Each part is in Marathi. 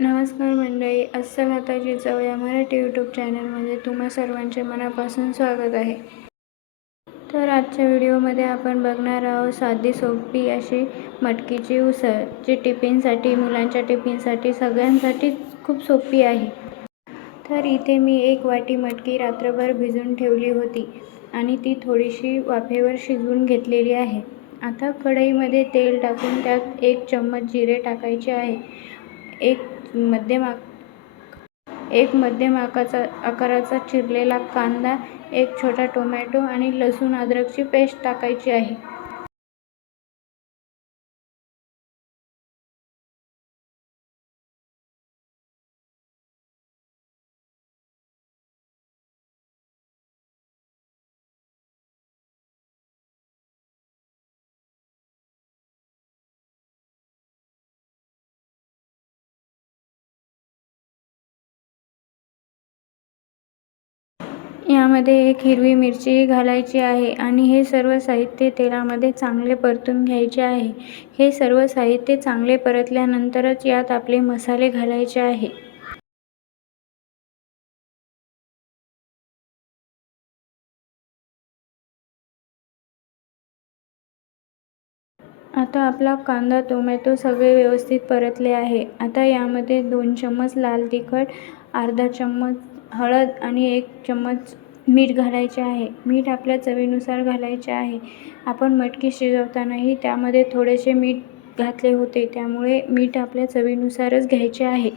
नमस्कार मंडळी, अस्सल हाताची चव या मराठी यूट्यूब चॅनलमध्ये तुम्हा सर्वांचे मनापासून स्वागत आहे. तर आजच्या व्हिडिओमध्ये आपण बघणार आहोत साधी सोपी अशी मटकीची उसळ, जी टिफिनसाठी, मुलांच्या टिफिनसाठी, सगळ्यांसाठी खूप सोपी आहे. तर इथे मी 1 वाटी मटकी रात्रभर भिजवून ठेवली होती आणि ती थोडीशी वाफेवर शिजवून घेतलेली आहे. आता कढईमध्ये तेल टाकून त्यात 1 चम्मच जिरे टाकायचे आहे. एक मध्यम आकाराचा चिरलेला कांदा, 1 छोटा टोमॅटो आणि लसूण अद्रकची पेस्ट टाकायची आहे. यामध्ये 1 हिरवी मिरची घालायची आहे आणि हे सर्व साहित्य तेलामध्ये चांगले परतून घ्यायचे आहे. हे सर्व साहित्य चांगले परतल्यानंतरच यात आपले मसाले घालायचे आहे. आता आपला कांदा, टोमॅटो सगळे व्यवस्थित परतले आहे. आता यामध्ये 2 चम्मच लाल तिखट, अर्धा चम्मच हळद आणि 1 चम्मच मीठ घालायचे आहे. मीठ आपल्या चवीनुसार घालायचे आहे. आपण मटकी शिजवतानाही त्यामध्ये थोडेसे मीठ घातले होते, त्यामुळे मीठ आपल्या चवीनुसारच घ्यायचे आहे.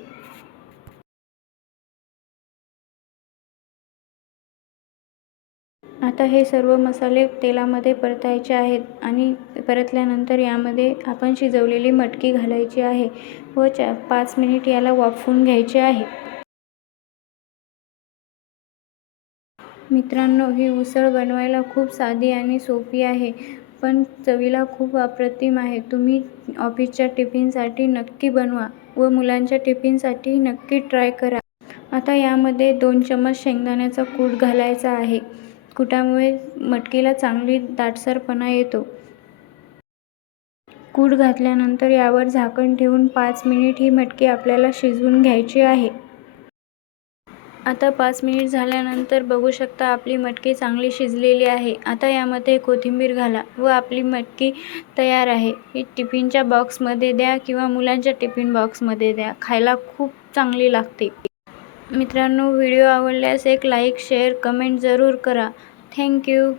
आता हे सर्व मसाले तेलामध्ये परतायचे आहेत आणि परतल्यानंतर यामध्ये आपण शिजवलेली मटकी घालायची आहे व 5 मिनिट याला वाफवून घ्यायचे आहे. मित्रांनो, ही उसळ बनवायला खूप साधी आणि सोपी आहे, पण चवीला खूप अप्रतिम आहे. तुम्ही ऑफिसच्या टिफिनसाठी नक्की बनवा व मुलांच्या टिफिनसाठी नक्की ट्राय करा. आता यामध्ये 2 चम्मच शेंगदाण्याचा कूट घालायचा आहे. कुटामुळे मटकीला चांगली दाटसरपणा येतो. कूट घातल्यानंतर यावर झाकण ठेवून 5 मिनिट ही मटकी आपल्याला शिजवून घ्यायची आहे. आता 5 मिनिट झाल्यानंतर बघू शकता आपली मटकी चांगली शिजलेली आहे. आता यामध्ये कोथिंबीर घाला व आपली मटकी तयार आहे. ही टिफिनच्या बॉक्समध्ये द्या किंवा मुलांच्या टिफिन बॉक्समध्ये द्या. खायला खूप चांगली लागते. मित्रांनो, व्हिडिओ आवडल्यास एक लाईक, शेअर, कमेंट जरूर करा. Thank you.